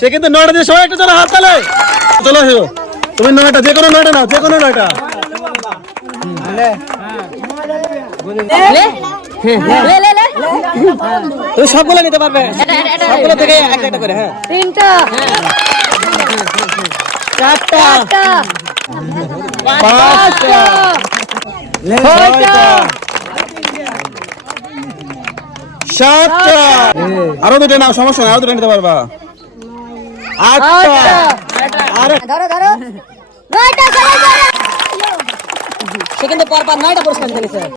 সে কিন্তু 9টা দিয়ে সবাই একটা চলো হাত তালে চলো আসো তুমি 9টা যে কোনো 9টা নাও যে কোনো 9টা তুমি সবগুলো নিতে পারবে সবগুলো থেকে একটা একটা করে হ্যাঁ 3টা 4টা 5টা 6টা 7টা আরো দুটো নাও সমস্যা নাই আরো দুটো নিতে পারবা 8টা আরে ধরো 9টা সবাই ধরো। সে কিন্তু পর 9টা পুরস্কার দিতে